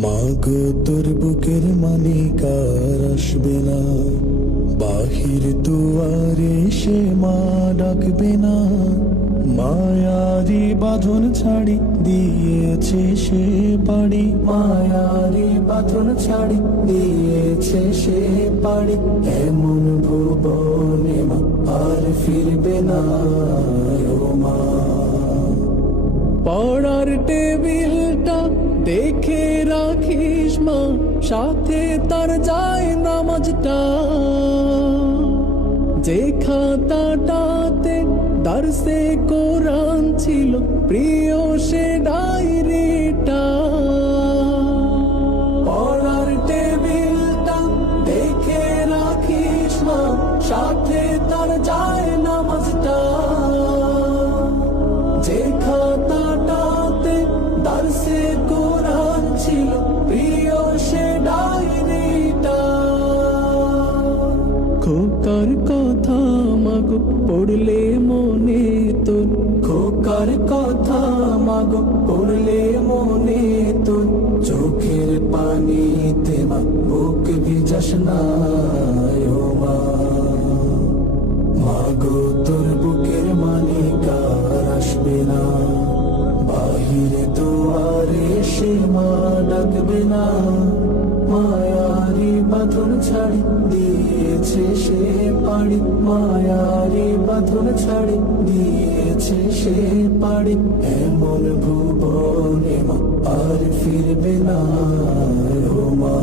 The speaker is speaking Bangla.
মাগো তোর বুকের মালিক আর আসবে না, বাহির দুয়ারে সে মা ডাকবে না। মায়ারি বাঁধন ছাড়ি দিয়েছে সে পাড়ি, মায়ারি বাঁধন ছাড়ি দিয়েছে সে পাড়ি। এমন ভুবনে মা আর ফিরবে না ও মা। পড়ার টেবিলটা দেখে রাখিস মা, সাথে তার যায় নামাজটা। যে খাতাটাতে দারসে কোরআন ছিল, প্রিয় সে ডায়েরিটা। পড়ার টেবিলটা দেখে রাখিস মা, সাথে তার যায় নামাজটা। যে খাতাটাতে দারসে কোরআন ছিল, প্রিয় সে ডায়েরিটা। খোকার কথা মাগো পড়লে মনে তোর, খোকার কথা মাগো পড়লে মনে তোর। চোখের পানিতে মা বুক ভিজাস না ও মা। মাগো তোর বুকের মালিক আর আসবে না, বাহিরে দুয়ারে সে মা ডাকবে না। মায়ারি বাঁধন ছাড়ি দিয়েছে সে পাড়ি, মায়ারি বাঁধন ছাড়ি দিয়েছে সে পাড়ি। এমন ভুবনে মা আর ফিরবে না ও মা।